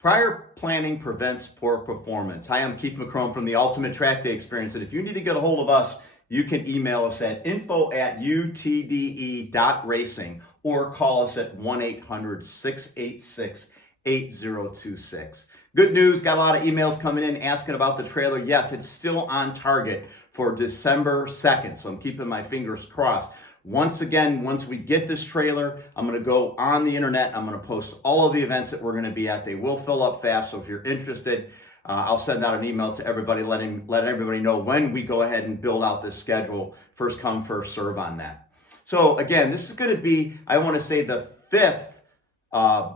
Prior planning prevents poor performance. Hi, I'm Keith McCrone from the Ultimate Track Day Experience. And if you need to get a hold of us, you can email us at info@utde.racing or call us at 1-800-686-8026. Good news, got a lot of emails coming in asking about the trailer. Yes, it's still on target for December 2nd, so I'm keeping my fingers crossed. Once again, once we get this trailer, I'm going to go on the internet. I'm going to post all of the events that we're going to be at. They will fill up fast, so if you're interested, I'll send out an email to everybody, let everybody know when we go ahead and build out this schedule. First come, first serve on that. So again, this is going to be, I want to say, the fifth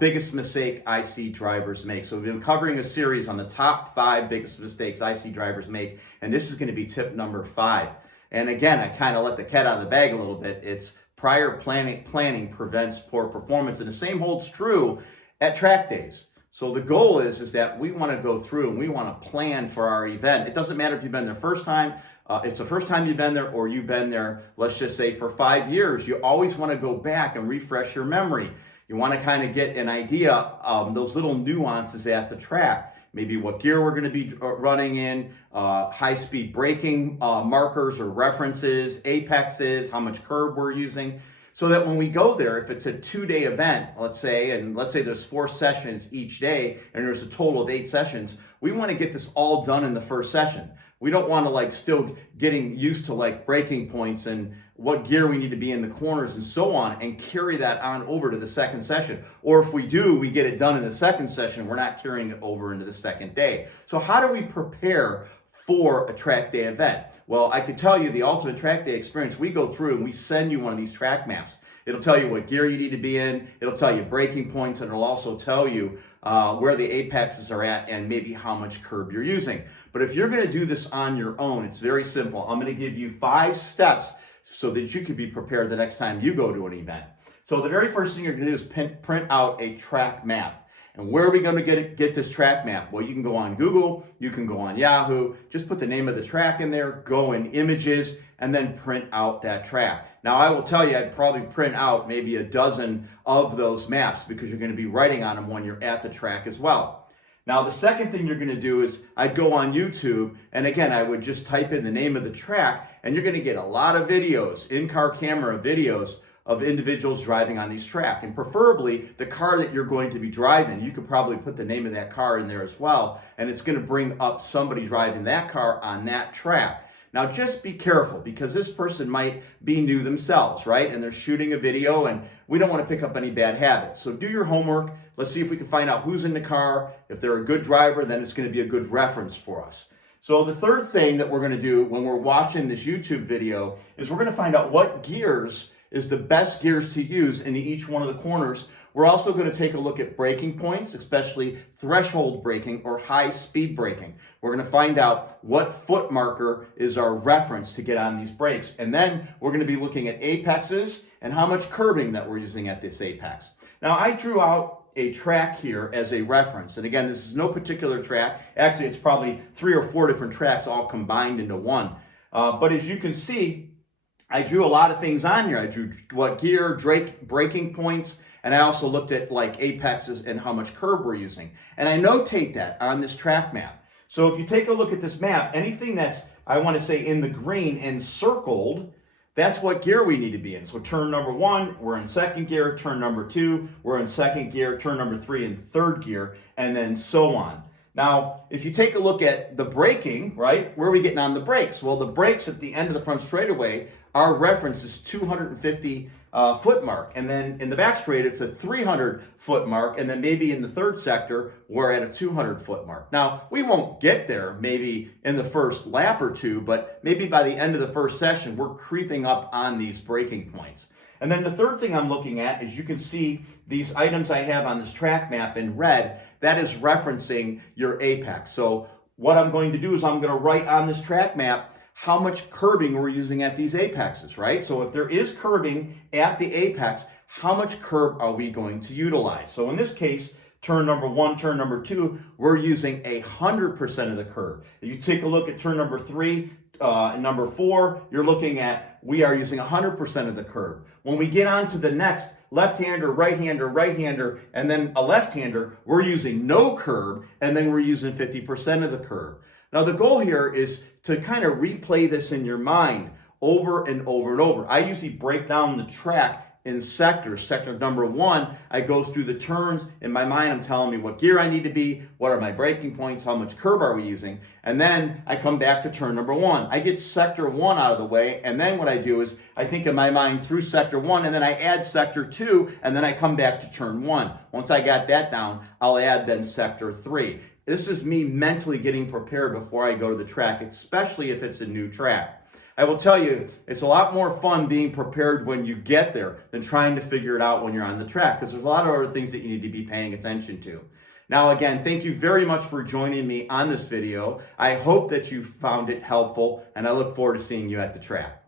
biggest mistake I see drivers make. So we've been covering a series on the top 5 biggest mistakes I see drivers make, and this is going to be tip number 5. And again, I kind of let the cat out of the bag a little bit. It's prior planning prevents poor performance. And the same holds true at track days. So the goal is that we want to go through and we want to plan for our event. It doesn't matter if you've been there first time, it's the first time you've been there, or you've been there, let's just say, for 5 years. You always want to go back and refresh your memory. You want to kind of get an idea of those little nuances at the track. Maybe what gear we're going to be running in, high-speed braking markers or references, apexes, how much curb we're using, so that when we go there, if it's a 2-day event, let's say there's 4 sessions each day, and there's a total of 8 sessions, we want to get this all done in the first session. We don't want to still getting used to braking points and what gear we need to be in the corners and so on, and carry that on over to the second session. Or if we do, we get it done in the second session, we're not carrying it over into the second day. So how do we prepare for a track day event? Well, I could tell you the Ultimate Track Day Experience, we go through and we send you one of these track maps. It'll tell you what gear you need to be in, it'll tell you braking points, and it'll also tell you where the apexes are at and maybe how much curb you're using. But if you're going to do this on your own, it's very simple. I'm going to give you 5 steps so that you can be prepared the next time you go to an event. So the very first thing you're going to do is print out a track map. And where are we going to get this track map? Well, you can go on Google, you can go on Yahoo, just put the name of the track in there, go in images, and then print out that track. Now, I will tell you, I'd probably print out maybe a dozen of those maps because you're going to be writing on them when you're at the track as well. Now, the second thing you're going to do is I'd go on YouTube, and again, I would just type in the name of the track, and you're going to get a lot of videos, in-car camera videos, of individuals driving on these track, and preferably the car that you're going to be driving. You could probably put the name of that car in there as well, and it's going to bring up somebody driving that car on that track. Now, just be careful, because this person might be new themselves, right? And they're shooting a video, and we don't want to pick up any bad habits. So do your homework. Let's see if we can find out who's in the car. If they're a good driver, then it's going to be a good reference for us. So the third thing that we're going to do when we're watching this YouTube video is we're going to find out what gears is the best gears to use in each one of the corners. We're also going to take a look at braking points, especially threshold braking or high speed braking. We're going to find out what foot marker is our reference to get on these brakes. And then we're going to be looking at apexes and how much curbing that we're using at this apex. Now, I drew out a track here as a reference. And again, this is no particular track. Actually, it's probably 3 or 4 different tracks all combined into one. But as you can see, I drew a lot of things on here. I drew what gear, braking points, and I also looked at apexes and how much curb we're using. And I notate that on this track map. So if you take a look at this map, anything that's, I want to say, in the green and circled, that's what gear we need to be in. So turn number 1, we're in second gear. Turn number 2, we're in second gear. Turn number 3 in third gear, and then so on. Now, if you take a look at the braking, right, where are we getting on the brakes? Well, the brakes at the end of the front straightaway, our reference is 250 foot mark. And then in the back straight, it's a 300 foot mark. And then maybe in the third sector, we're at a 200 foot mark. Now, we won't get there maybe in the first lap or two, but maybe by the end of the first session, we're creeping up on these braking points. And then the third thing I'm looking at is you can see these items I have on this track map in red. That is referencing your apex. So what I'm going to do is I'm going to write on this track map how much curbing we're using at these apexes, right? So if there is curbing at the apex, how much curb are we going to utilize? So in this case, turn number 1, turn number 2, we're using 100% of the curb. If you take a look at turn number 3, number 4, you're looking at we are using 100% of the curb. When we get on to the next left-hander, right-hander, and then a left-hander, we're using no curb, and then we're using 50% of the curb. Now the goal here is to kind of replay this in your mind over and over and over. I usually break down the track in sectors. Sector number 1, I go through the turns. In my mind, I'm telling me what gear I need to be, what are my braking points, how much curb are we using, and then I come back to turn number 1. I get sector 1 out of the way, and then what I do is I think in my mind through sector 1, and then I add sector 2, and then I come back to turn 1. Once I got that down, I'll add then sector 3. This is me mentally getting prepared before I go to the track, especially if it's a new track. I will tell you, it's a lot more fun being prepared when you get there than trying to figure it out when you're on the track, because there's a lot of other things that you need to be paying attention to. Now, again, thank you very much for joining me on this video. I hope that you found it helpful, and I look forward to seeing you at the track.